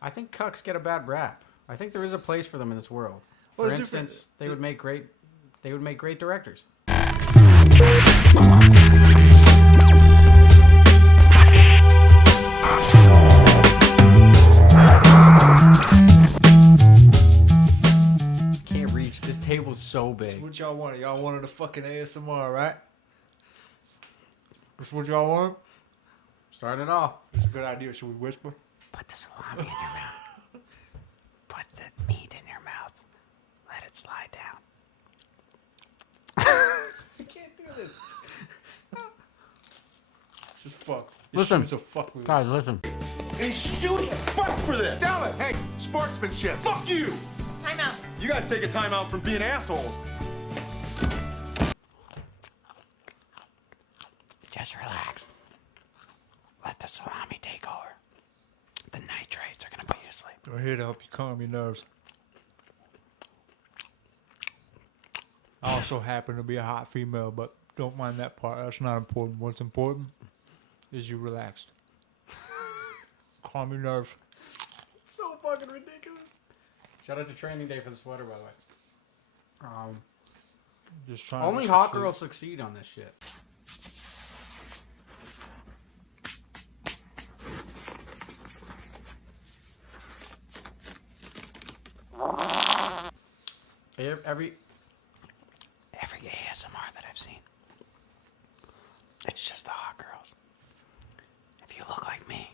I think cucks get a bad rap. I think there is a place for them in this world. Well, for instance, they would make great directors. Can't reach. This table's so big. That's what y'all wanted. Y'all wanted a fucking ASMR, right? That's what y'all want? Start it off. It's a good idea. Should we whisper? Put the salami in your mouth. Put the meat in your mouth. Let it slide down. I can't do this. Just fuck. Listen. It's a fuck with Guys, listen. He's shooting. Fuck for this. Damn it. Hey, sportsmanship. Fuck you. Time out. You guys take a time out from being assholes. Just relax. Let the salami take over. The nitrates are going to put you to sleep. We're here to help you calm your nerves. I also happen to be a hot female, but don't mind that part. That's not important. What's important is you relaxed. Calm your nerves. It's so fucking ridiculous. Shout out to Training Day for the sweater, by the way. Just trying. Only hot girls succeed on this shit. Every ASMR that I've seen, it's just the hot girls. If you look like me,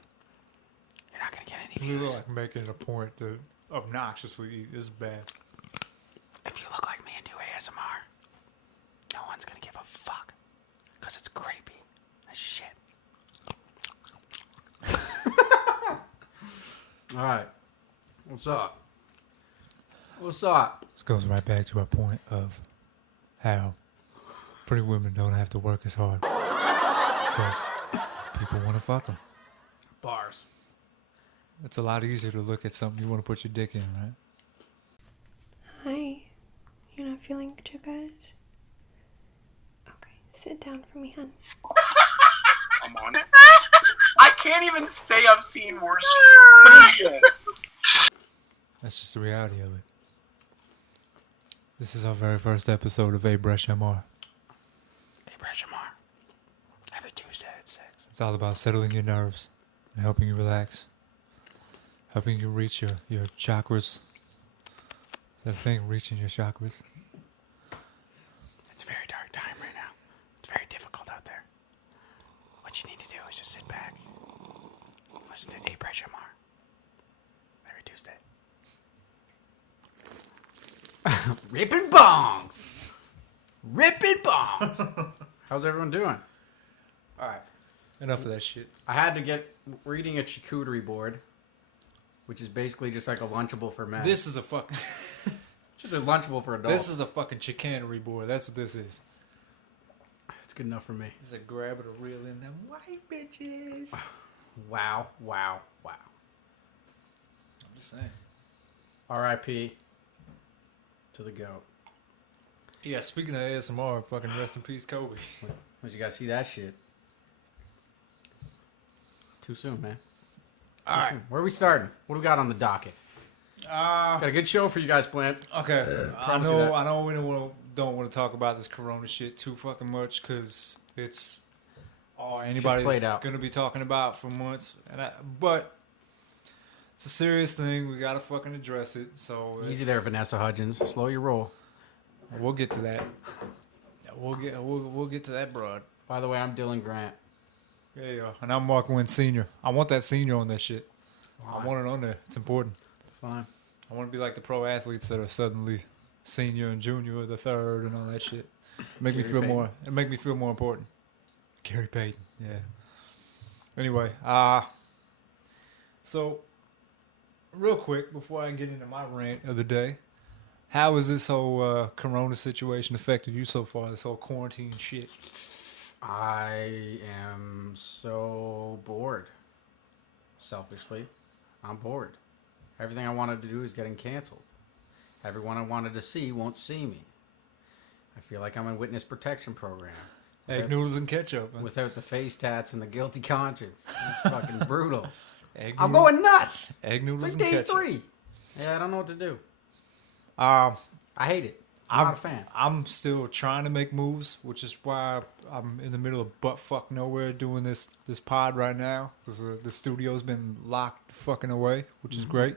you're not gonna get any You views. like making it a point to obnoxiously eat. This is bad. If you look like me and do ASMR, no one's gonna give a fuck, cause it's creepy as shit. All right, what's up? What's up? This goes right back to our point of how pretty women don't have to work as hard because people want to fuck them. Bars. It's a lot easier to look at something you want to put your dick in, right? Hi. You're not feeling too good? Okay, sit down for me, hun. I'm on it. I can't even say I've seen worse. What is this? That's just the reality of it. This is our very first episode of Bresh MR. Bresh MR. Every Tuesday at 6. It's all about settling your nerves and helping you relax. Helping you reach your chakras. Is that a thing, reaching your chakras? It's a very dark time right now. It's very difficult out there. What you need to do is just sit back. Listen to Bresh MR. Every Tuesday. Ripping bongs! Ripping bongs! How's everyone doing? Alright. Enough of that shit. We're eating a charcuterie board, which is basically just like a Lunchable for men. This is a fucking... Just a Lunchable for adults. This is a fucking chicanery board. That's what this is. It's good enough for me. This is a grab it or reel in them white bitches. Wow, wow, wow. I'm just saying. R.I.P. to the GOAT. Yeah, speaking of ASMR, fucking rest in peace, Kobe. Did you guys see that shit? Too soon, man. All right, where are we starting? What do we got on the docket? Got a good show for you guys planned. Okay, I Promise you that. know we don't want to talk about this Corona shit too fucking much because it's all anybody's played out. gonna be talking about for months. But it's a serious thing. We gotta fucking address it. So Easy there, Vanessa Hudgens. Slow your roll. We'll get to that. We'll get to that, broad. By the way, I'm Dylan Grant. Yeah, and I'm Mark Wynn Senior. I want that senior on that shit. Why? I want it on there. It's important. Fine. I want to be like the pro athletes that are suddenly senior and junior or the third and all that shit. Make me Gary feel Payton. more. It make me feel more important. Gary Payton, yeah. Anyway, so real quick before I get into my rant of the day, how has this whole Corona situation affected you so far? This whole quarantine shit. I am so bored. Selfishly, I'm bored. Everything I wanted to do is getting canceled. Everyone I wanted to see won't see me. I feel like I'm in witness protection program. Egg noodles and ketchup. Huh? Without the face tats and the guilty conscience. It's fucking brutal. I'm going nuts. Egg It's noodles like and day ketchup. 3. Yeah, I don't know what to do. Um, I hate it. I'm not a fan. I'm still trying to make moves, which is why I'm in the middle of butt-fuck nowhere doing this pod right now, because the studio's been locked fucking away, which is great.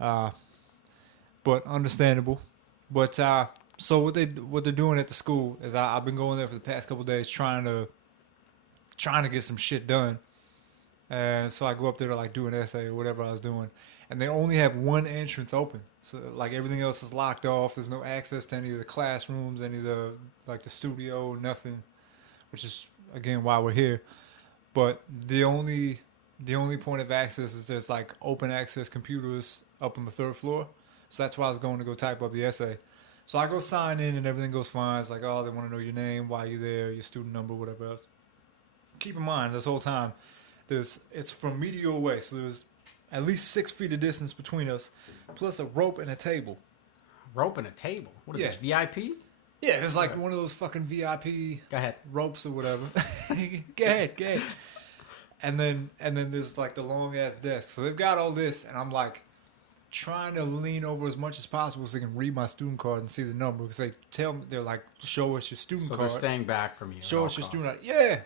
But understandable. But so what they're doing at the school is I've been going there for the past couple of days trying to get some shit done. And so I go up there to like do an essay or whatever I was doing, and they only have one entrance open. So like everything else is locked off. There's no access to any of the classrooms, any of the like the studio, nothing. Which is again why we're here. But the only point of access is there's like open access computers up on the 3rd floor. So that's why I was going to go type up the essay. So I go sign in and everything goes fine. It's like, oh, they want to know your name, why you're there, your student number, whatever else. Keep in mind this whole time, it's from me to you away, so there's at least 6 feet of distance between us, plus a rope and a table. Rope and a table? What is Yeah. this, VIP? Yeah, it's like one of those fucking VIP Go ahead. ropes or whatever. Go ahead. And then there's like the long ass desk. So they've got all this, and I'm like trying to lean over as much as possible so they can read my student card and see the number, because they're like, show us your student So card. they're staying back from you. Show us your student ID. Yeah.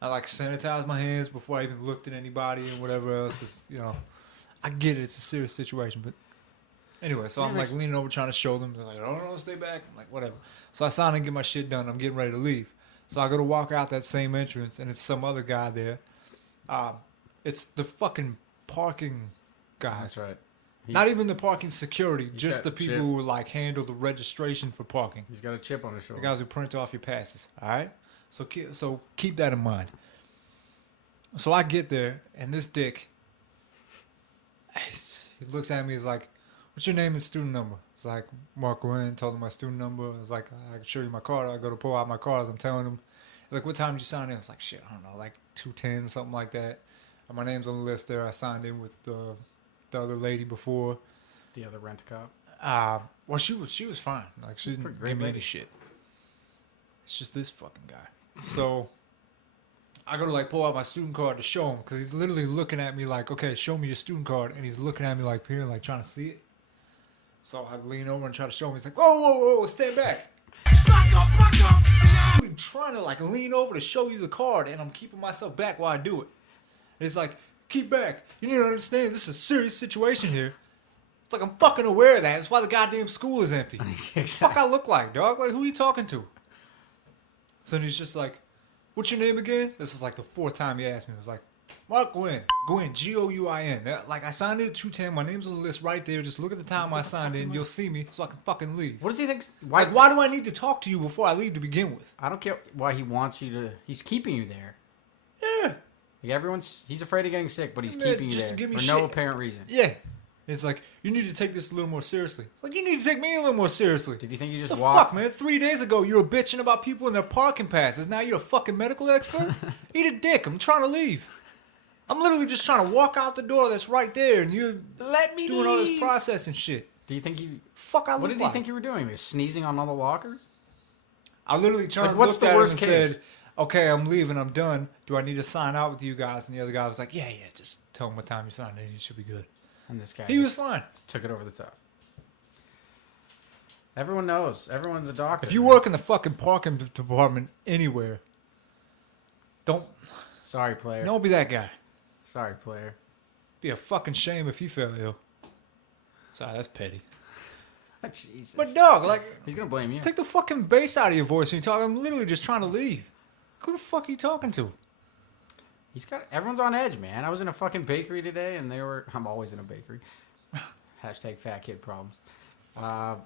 I like sanitize my hands before I even looked at anybody and whatever else, because I get it, it's a serious situation, but anyway, so I'm like leaning over trying to show them. They're like, oh no, stay back. I'm like, whatever. So I sign and get my shit done. I'm getting ready to leave. So I go to walk out that same entrance, and it's some other guy there. It's the fucking parking guys. That's right. Not even the parking security, just got the people who like handle the registration for parking. He's got a chip on his shoulder. The guys who print off your passes. All right. So keep that in mind. So I get there, and this dick, he looks at me. He's like, "What's your name and student number?" It's like, Mark Wynn. Told him my student number. I was like, "I can show you my card." I go to pull out my card as I'm telling him. He's like, "What time did you sign in?" I was like, "Shit, I don't know, like 2:10, something like that." And my name's on the list there. I signed in with the other lady before. The other rent-a-cop. Well, she was fine. Like, she didn't Great give me lady. any shit. It's just this fucking guy. So I go to like pull out my student card to show him, because he's literally looking at me like, okay, show me your student card, and he's looking at me like here, like trying to see it. So I lean over and try to show him. He's like, whoa, stand back. Back up. I'm trying to like lean over to show you the card, and I'm keeping myself back while I do it. And it's like, keep back. You need to understand, this is a serious situation here. It's like, I'm fucking aware of that. That's why the goddamn school is empty. Fuck I look like, dog? Like, who are you talking to? So then he's just like, what's your name again? This is like the 4th time he asked me. It was like, Mark Gwynn. Gwynn, Gouin. Like, I signed in at 2:10. My name's on the list right there. Just look at the time I signed in. You'll see me so I can fucking leave. What does he think? Why do I need to talk to you before I leave to begin with? I don't care why he wants you to. He's keeping you there. Yeah. Like he's afraid of getting sick, but he's Yeah, keeping you just there to give me for shit. no apparent reason. Yeah. It's like, you need to take this a little more seriously. It's like, you need to take me a little more seriously. Did you think you The just walked? fuck, man? 3 days ago, you were bitching about people and their parking passes. Now you're a fucking medical expert? Eat a dick. I'm trying to leave. I'm literally just trying to walk out the door that's right there, and you're doing all this processing shit. Do you think you? Fuck, What did you think you were doing? Just sneezing on all the lockers? I literally turned, Like, what's looked the at worst him and case? said, okay, I'm leaving. I'm done. Do I need to sign out with you guys? And the other guy was like, yeah, just tell him what time you signed in. You should be good. And this guy He was fine. took it over the top. Everyone knows. Everyone's a doctor. If you work in the fucking parking department anywhere, don't Sorry, player. be that guy. Sorry, player. Be a fucking shame if you fell ill. Sorry, that's petty. Jesus. But dog, like, He's gonna blame you. take the fucking bass out of your voice when you talk. I'm literally just trying to leave. Who the fuck are you talking to? Everyone's on edge, man. I was in a fucking bakery today, and I'm always in a bakery. Hashtag fat kid problems. I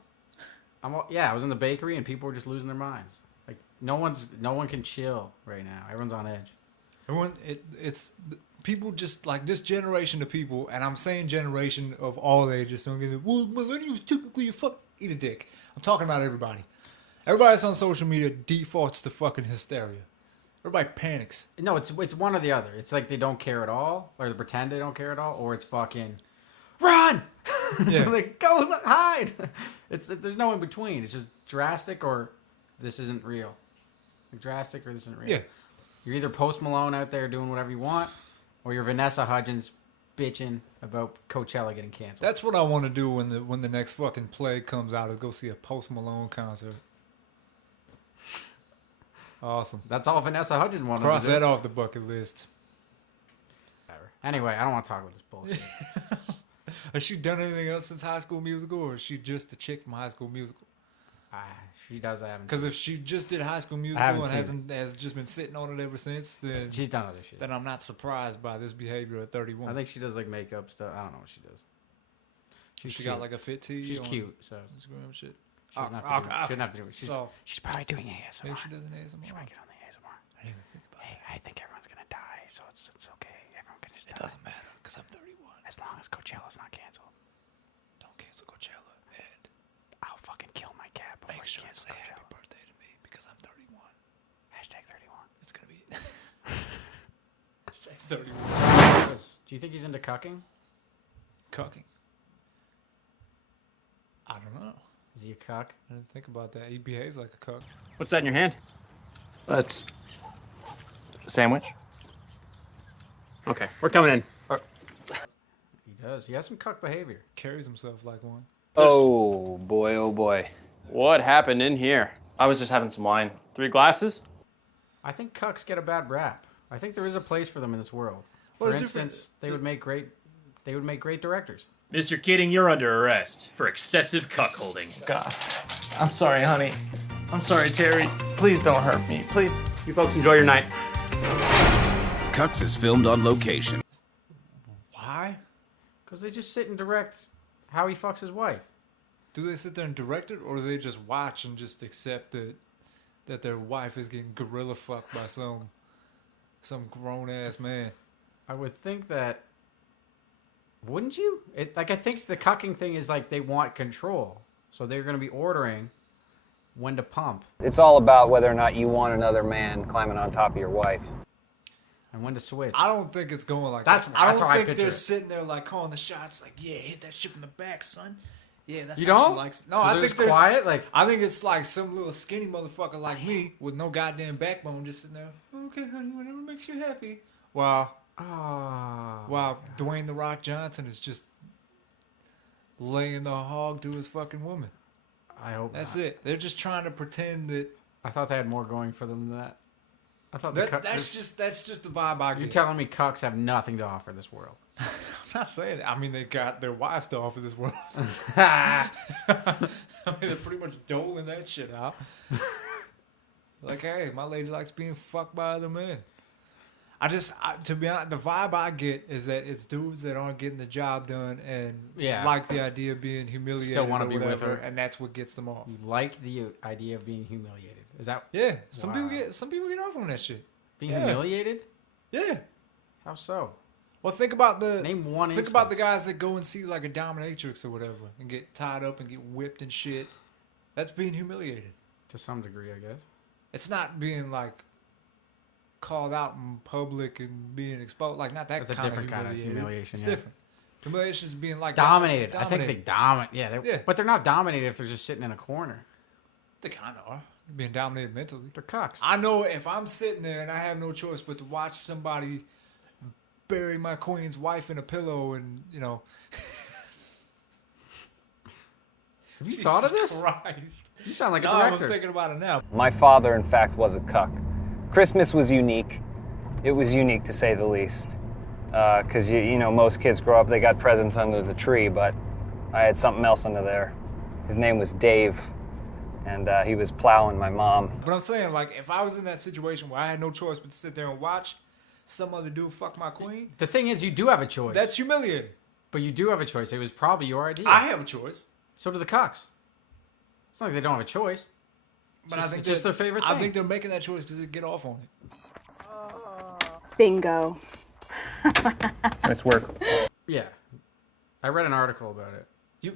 was in the bakery, and people were just losing their minds. Like, no one can chill right now. Everyone's on edge. Everyone, it's people just like this generation of people, and I'm saying generation of all ages. Don't get it. Well, millennials typically eat a dick. I'm talking about everybody. Everybody that's on social media defaults to fucking hysteria. Everybody panics. No, it's one or the other. It's like they don't care at all, or they pretend they don't care at all, or it's fucking run. Yeah. Like, go hide. There's no in between. It's just drastic or this isn't real. Like, drastic or this isn't real. Yeah. You're either Post Malone out there doing whatever you want, or you're Vanessa Hudgens bitching about Coachella getting canceled. That's what I want to do when the next fucking plague comes out, is go see a Post Malone concert. Awesome. That's all Vanessa Hudgens wanted Cross to do. that off the bucket list. Anyway, I don't want to talk about this bullshit. Has she done anything else since High School Musical, or is she just the chick from High School Musical? She does. I haven't. Because if she just did High School Musical and has just been sitting on it ever since, then she's done other shit. Then I'm not surprised by this behavior at 31. I think she does like makeup stuff. I don't know what she does. She got like a fit tee. She's cute, so Instagram shit. She doesn't have to do it. She's probably doing ASMR. Maybe she does an ASMR. She might get on the ASMR. I didn't even think about it. I think everyone's gonna die, so it's okay. Everyone can just. It doesn't matter because I'm 31. As long as Coachella's not canceled. Don't cancel Coachella, and I'll fucking kill my cat before make sure to say Coachella. happy birthday to me because I'm 31. Hashtag 31. It's gonna be hashtag 31. Do you think he's into cucking? Cucking. I don't know. Is he a cuck? I didn't think about that. He behaves like a cuck. What's that in your hand? That's a sandwich. Okay, we're coming in. He does. He has some cuck behavior. Carries himself like one. Oh boy, oh boy. What happened in here? I was just having some wine. 3 glasses? I think cucks get a bad rap. I think there is a place for them in this world. Well, For it's instance, they would make great directors. Mr. Kidding, you're under arrest for excessive cuckolding. God. I'm sorry, honey. I'm sorry, Terry. Please don't hurt me. Please. You folks enjoy your night. Cucks is filmed on location. Why? Because they just sit and direct how he fucks his wife. Do they sit there and direct it, or do they just watch and just accept that their wife is getting gorilla fucked by some grown ass man? I would think that. Wouldn't you? I think the cucking thing is like they want control. So they're going to be ordering when to pump. It's all about whether or not you want another man climbing on top of your wife. And when to switch. I don't think it's going like That's that. how I don't I think picture they're it. sitting there like calling the shots like, yeah, hit that shit from the back, son. Yeah, that's You how don't? she likes it. No, So I they're think just there's quiet? Like, I think it's like some little skinny motherfucker like me with no goddamn backbone just sitting there. Okay, honey, whatever makes you happy. Wow. Wow, Dwayne The Rock Johnson is just laying the hog to his fucking woman. I hope That's not. it. They're just trying to pretend that. I thought they had more going for them than that. I thought That's just the vibe I get. You're telling me cucks have nothing to offer this world. I'm not saying it. I mean, they got their wives to offer this world. Ah. I mean, they're pretty much doling that shit out. Like, hey, my lady likes being fucked by other men. To be honest, the vibe I get is that it's dudes that aren't getting the job done and like the idea of being humiliated Still want or to be whatever, with her. and that's what gets them off. You like the idea of being humiliated. Is that? Yeah, some Wow. people get off on that shit. Being Yeah. humiliated? Yeah. How so? Well, think about Name one Think about the instance. guys that go and see like a dominatrix or whatever and get tied up and get whipped and shit. That's being humiliated. To some degree, I guess. It's not being like called out in public and being exposed. Like not that It's a kind different of kind of humiliation. It's yeah. different. Humiliation is being like Dominated. I think they dominate. Yeah, Yeah. But they're not dominated if they're just sitting in a corner. They kind of are being dominated mentally. They're cucks. I know if I'm sitting there and I have no choice but to watch somebody bury my queen's wife in a pillow and Have you thought of this? Christ. You sound like a No, I'm director. thinking about it now. My father, in fact, was a cuck. Christmas was unique. It was unique to say the least. Because, most kids grow up, they got presents under the tree, but I had something else under there. His name was Dave, and he was plowing my mom. But I'm saying, like, if I was in that situation where I had no choice but to sit there and watch some other dude fuck my queen, The thing is, you do have a choice. that's humiliating. But you do have a choice. It was probably your idea. I have a choice. So do the cucks. It's not like they don't have a choice. But I think it's just their favorite I thing. think they're making that choice because they get off on it. Bingo. Nice work. Yeah. I read an article about it.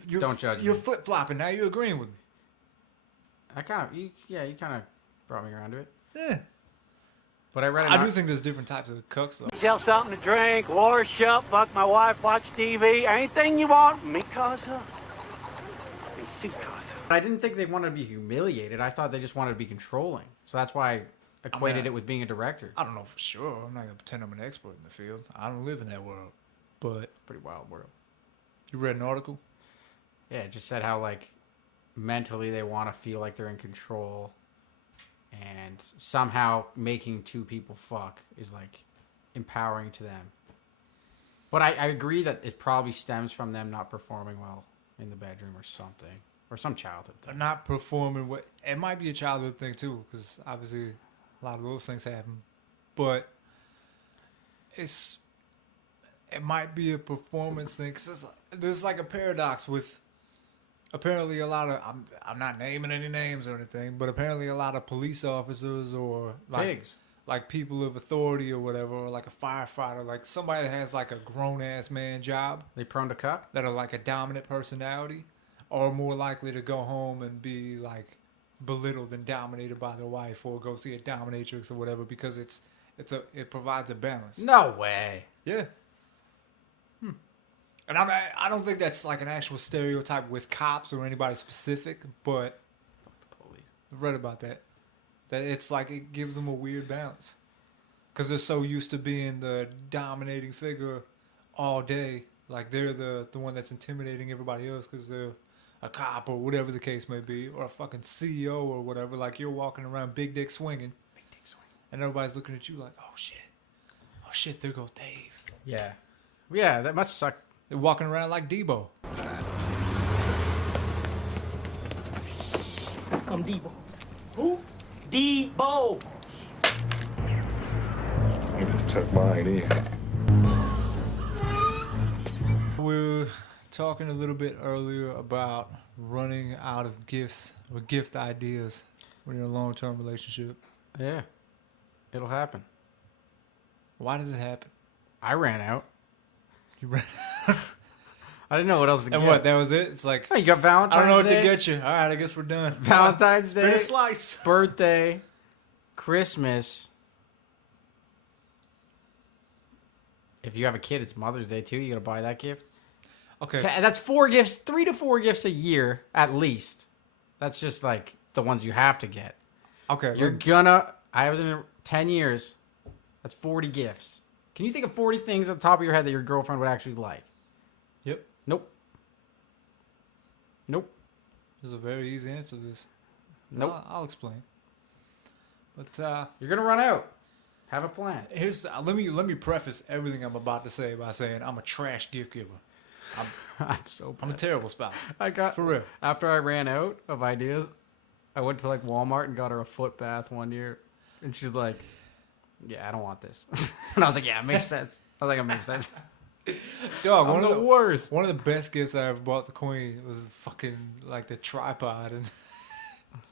You're Don't judge You're me. flip-flopping. Now you're agreeing with me. You kind of brought me around to it. Yeah. But I read an I do think there's different types of cucks, though. Yourself something to drink, wash up, fuck my wife, watch TV, anything you want. Me casa. Me si casa. I didn't think they wanted to be humiliated. I thought they just wanted to be controlling. So that's why I equated it with being a director. I don't know for sure. I'm not going to pretend I'm an expert in the field. I don't live in that world. But Pretty wild world. you read an article? Yeah, it just said how, like, mentally they want to feel like they're in control, and somehow making two people fuck is, like, empowering to them. But I agree that it probably stems from them not performing well in the bedroom or something. Or some childhood They're thing. not performing what it might be a childhood thing too, because obviously a lot of those things happen. But it might be a performance thing, because there's like a paradox with apparently a lot of I'm not naming any names or anything, but apparently a lot of police officers or like people of authority or whatever, or like a firefighter, like somebody that has like a grown ass man job, They prone to cuck? that are like a dominant personality, are more likely to go home and be like belittled and dominated by their wife, or go see a dominatrix or whatever, because it provides a balance. No way. Yeah. And I don't think that's like an actual stereotype with cops or anybody specific, but I've read about that. That it's like it gives them a weird balance, because they're so used to being the dominating figure all day. Like they're the one that's intimidating everybody else because they're a cop or whatever the case may be, or a fucking CEO or whatever. Like you're walking around big dick swinging, and everybody's looking at you like, oh shit, there goes Dave. Yeah. Yeah, that must suck. They're walking around like Debo. I'm Debo. Who? Debo. You just took mine in. We were talking a little bit earlier about running out of gifts or gift ideas when you're in a long-term relationship. Yeah. It'll happen. Why does it happen? I ran out. You ran. I didn't know what else to get. And what? That was it? It's like, Oh, you got Valentine's Day? I don't know what to get you. All right, I guess we're done. Valentine's Day. Spin a slice. Birthday. Christmas. If you have a kid, it's Mother's Day too. You gotta buy that gift. Okay. That's 4 gifts, 3 to 4 gifts a year at least. That's just like the ones you have to get. Okay. I was in 10 years. That's 40 gifts. Can you think of 40 things at the top of your head that your girlfriend would actually like? Yep. Nope. Nope. There's a very easy answer to this. Nope. I'll explain. But you're gonna run out. Have a plan. Let me preface everything I'm about to say by saying I'm a trash gift giver. I'm a terrible spouse. For real. After I ran out of ideas, I went to like Walmart and got her a foot bath one year, and she's like, "Yeah, I don't want this." And I was like, "Yeah, it makes sense." I was like, "It makes sense." Dog, I'm the worst. One of the best gifts I ever bought the queen was fucking like the tripod and.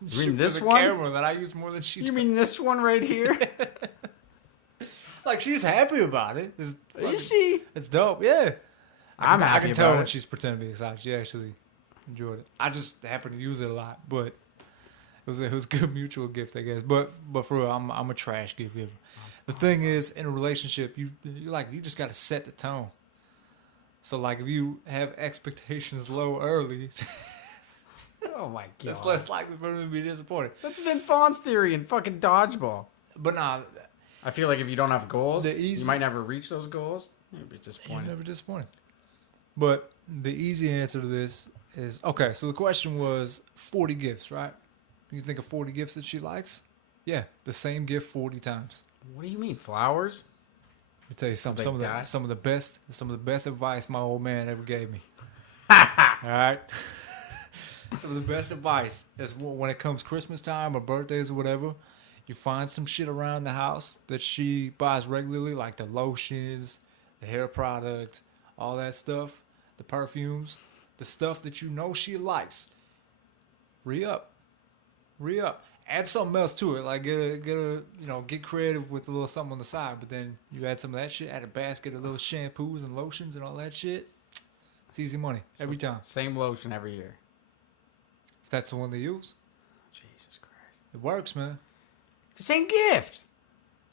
You mean this one? Camera that I use more than she. You mean this one right here? Like she's happy about it. Is she? It's dope. Yeah. I'm happy I can tell about when it. she's pretending to be excited. She actually enjoyed it. I just happen to use it a lot, but it was a good mutual gift, I guess. But for real, I'm a trash gift giver. The thing is, in a relationship, you just got to set the tone. So like, if you have expectations low early, oh my god, it's less likely for them to be disappointed. That's Vince Vaughn's theory in fucking dodgeball. But nah, I feel like if you don't have goals, The easy- you might never reach those goals. You'd be disappointed. You're never disappointed. But the easy answer to this is, okay, so the question was 40 gifts, right? You think of 40 gifts that she likes? Yeah, the same gift 40 times. What do you mean, flowers? Let me tell you something. They Some of the best advice my old man ever gave me. All right? Some of the best advice is when it comes Christmas time or birthdays or whatever, you find some shit around the house that she buys regularly, like the lotions, the hair product, all that stuff, the perfumes, the stuff that you know she likes. Re-up. Add something else to it, like get creative with a little something on the side, but then you add some of that shit, add a basket of little shampoos and lotions and all that shit. It's easy money every time. Same lotion every year. If that's the one they use. Jesus Christ. It works, man. It's the same gift.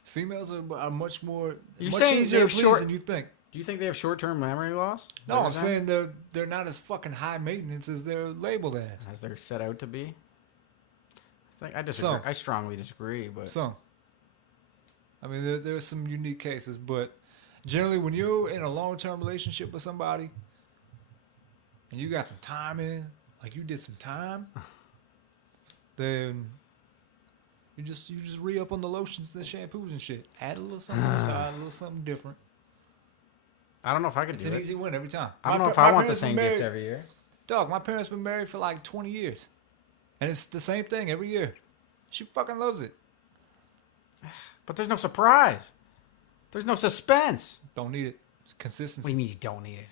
Females are much more You're much saying easier they're to please short than you think. Do you think they have short-term memory loss? No, I'm saying they're not as fucking high maintenance as they're labeled as they're set out to be. I disagree. I strongly disagree, but some. I mean, there's some unique cases, but Generally, when you're in a long-term relationship with somebody and you got some time in, like you did some time, then you just re-up on the lotions and the shampoos and shit. Add a little something on the side, a little something different. I don't know if I could It's do an it. easy win every time. I don't know if I want the same gift every year. Dog, my parents been married for like 20 years. And it's the same thing every year. She fucking loves it. But there's no surprise. There's no suspense. Don't need it. It's consistency. What do you mean you don't need it?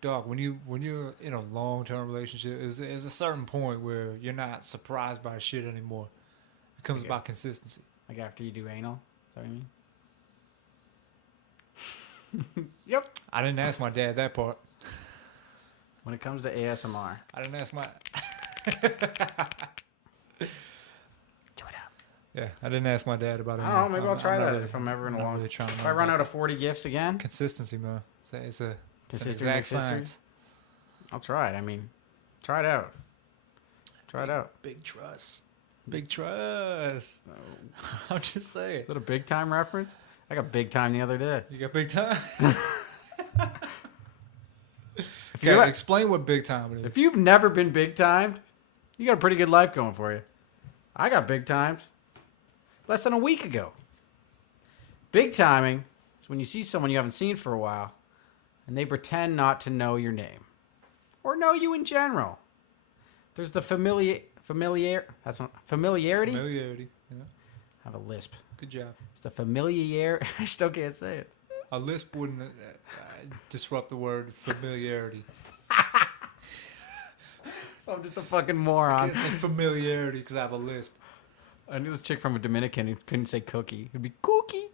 Dog, when you're in a long-term relationship, there's a certain point where you're not surprised by shit anymore. It comes about consistency. Like after you do anal? Is that what you mean? Yep. I didn't ask my dad that part. When it comes to ASMR. I didn't ask my... Yeah, I didn't ask my dad about it. I don't know. Maybe I'll try that if I'm ever in a long... Really if I run out of 40 gifts again... Consistency, man. It's an Consistency exact makes history. science. I'll try it. I mean, try it out. Try it out. Big trust. Big trust. I'm just saying. Is that a big time reference? I got big time the other day. You got big time? you Okay, explain what big time is. If you've never been big timed, you got a pretty good life going for you. I got big times less than a week ago. Big timing is when you see someone you haven't seen for a while and they pretend not to know your name or know you in general. There's the familiarity. Familiarity, yeah. I have a lisp. Good job. It's the familiarity. I still can't say it. A lisp wouldn't disrupt the word familiarity. So I'm just a fucking moron. I can't say familiarity because I have a lisp. I knew this chick from a Dominican who couldn't say cookie. It'd be cookie.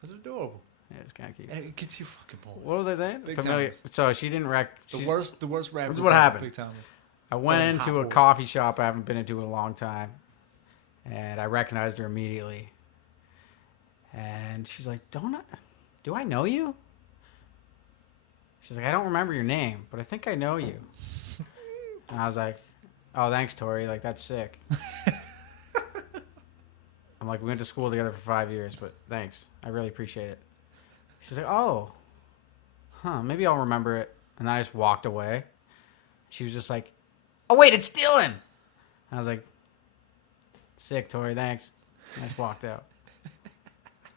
That's adorable. Yeah, it's kind of cute. And it gets you fucking bored. What was I saying? Big Familiar. timers. So she didn't The worst rap. This is what happened. Big timers. I went And into hot a boys. coffee shop I haven't been into in a long time, and I recognized her immediately. And she's like, do I know you? She's like, I don't remember your name, but I think I know you. And I was like, oh, thanks, Tori. Like, that's sick. I'm like, we went to school together for 5 years, but thanks. I really appreciate it. She's like, oh, maybe I'll remember it. And then I just walked away. She was just like, oh, wait, it's Dylan. I was like, sick, Tori, thanks. And I just walked out.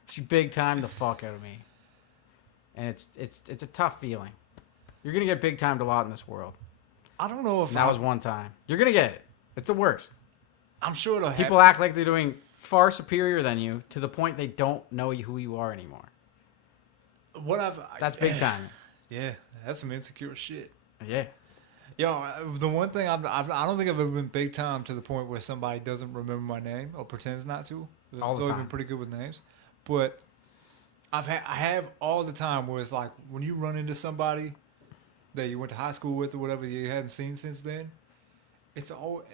She big timed the fuck out of me. And it's a tough feeling. You're going to get big timed a lot in this world. I don't know if And that was one time. You're going to get it. It's the worst. I'm sure it'll happen. People act like they're doing far superior than you to the point they don't know who you are anymore. That's big time. Yeah, that's some insecure shit. Yeah. Yo, the one thing I don't think I've ever been big time to the point where somebody doesn't remember my name or pretends not to. All the I've always time. been pretty good with names, but I have all the time where it's like when you run into somebody that you went to high school with or whatever you hadn't seen since then,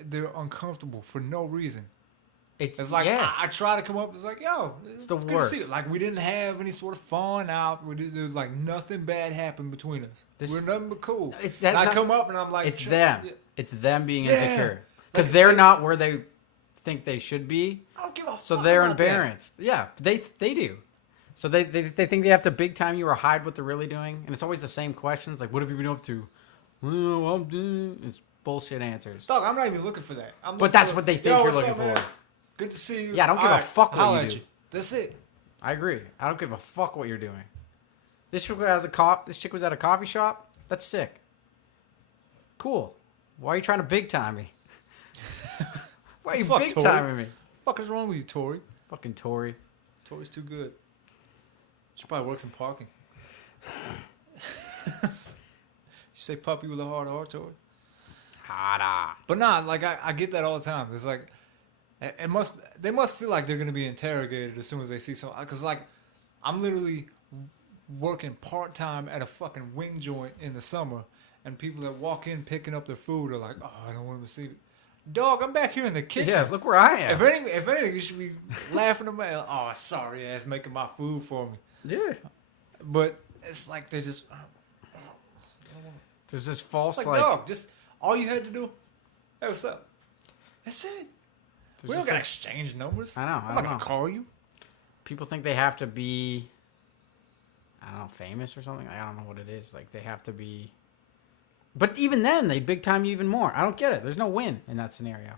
they're uncomfortable for no reason. It's like I try to come up. It's like, yo, it's the good worst. to see you. Like we didn't have any sort of falling out. There's like nothing bad happened between us. We're nothing but cool. And I come up and I'm like, it's them. Yeah. It's them being Yeah. insecure because they're not where they think they should be. I don't give a So fuck they're about that. embarrassed. Yeah, they do. So they think they have to big time you or hide what they're really doing, and it's always the same questions like, "What have you been up to?" Oh, I'm doing. It's bullshit answers. Dog, I'm not even looking for that. But that's what they think you're looking for. Good to see you. Yeah, I don't give a fuck what you do. That's it. I agree. I don't give a fuck what you're doing. This chick was at a coffee shop. That's sick. Cool. Why are you trying to big time me? Why are you big timing me? What the fuck is wrong with you, Tori? Fucking Tori. Tori's too good. She probably works in parking. You say puppy with a hard R, Tori? Harder. But nah, like I get that all the time. It's like they must feel like they're gonna be interrogated as soon as they see someone. Cause like I'm literally working part time at a fucking wing joint in the summer, and people that walk in picking up their food are like, "Oh, I don't want to see it." Dog, I'm back here in the kitchen. Yeah, look where I am. If anything, you should be laughing at me. Oh, sorry ass making my food for me. Yeah. But it's like they just. There's this false It's like. dog, just all you had to do. Hey, what's up? That's it. We don't gotta exchange numbers. I know. I'm not gonna call you. People think they have to be I don't know, famous or something. I don't know what it is. Like, they have to be. But even then, they big time you even more. I don't get it. There's no win in that scenario.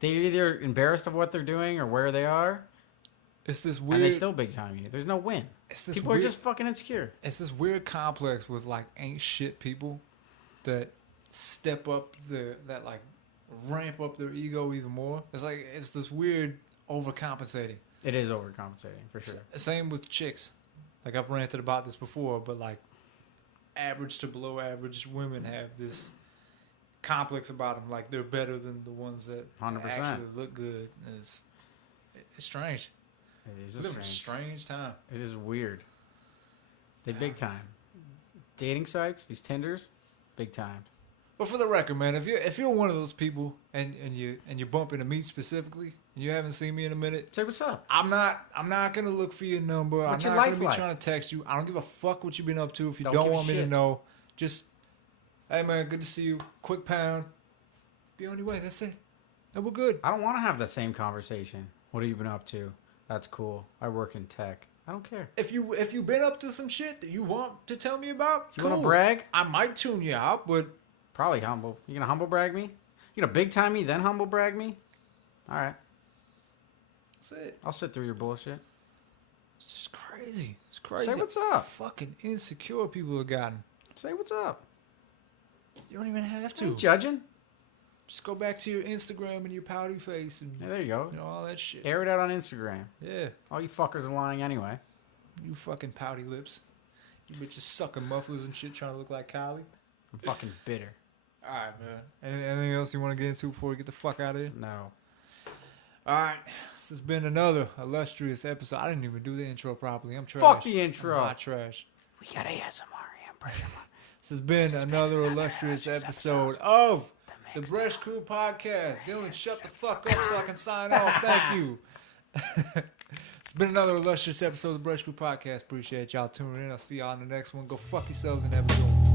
They're either embarrassed of what they're doing or where they are. It's this weird. And they still big time you. There's no win. People are just fucking insecure. It's this weird complex with like ain't shit people that step up that like ramp up their ego even more. It's like it's this weird overcompensating. It is overcompensating for sure. Same with chicks. Like I've ranted about this before, but like average to below average women have this complex about them, like they're better than the ones that 100%. actually look good. It's strange. It is a strange time. It is weird. They big time. Dating sites, these Tinders, big time. But for the record, man, if you're one of those people and you bump into me specifically and you haven't seen me in a minute, say what's up. I'm not gonna look for your number. What's I'm your not life gonna be like? trying to text you. I don't give a fuck what you've been up to. If you Don't don't give a want me to shit. know, just hey man, good to see you. Quick pound. Be on your way. That's it. And we're good. I don't want to have that same conversation. What have you been up to? That's cool. I work in tech. I don't care. If you've been up to some shit that you want to tell me about, You want to brag? I might tune you out, but Probably humble. You gonna humble brag me? You gonna big time me, then humble brag me? All right. that's it. I'll sit through your bullshit. It's just crazy. It's crazy. Say what's up. Fucking insecure people have gotten. Say what's up. You don't even have I to. ain't judging. Just go back to your Instagram and your pouty face and Yeah, there you go. all that shit. Air it out on Instagram. Yeah. All you fuckers are lying anyway. You fucking pouty lips. You bitches sucking mufflers and shit trying to look like Kylie. I'm fucking bitter. Alright, man. Anything else you want to get into before we get the fuck out of here? No. Alright. This has been another illustrious episode. I didn't even do the intro properly. I'm trash. Fuck the intro. I'm hot trash. We got ASMR pressure. This has been another illustrious episode of the Bresh Crew Podcast. Dylan, shut the fuck up so I can sign off. Thank you. It's been another illustrious episode of the Bresh Crew Podcast. Appreciate y'all tuning in. I'll see y'all in the next one. Go fuck yourselves and have a good one.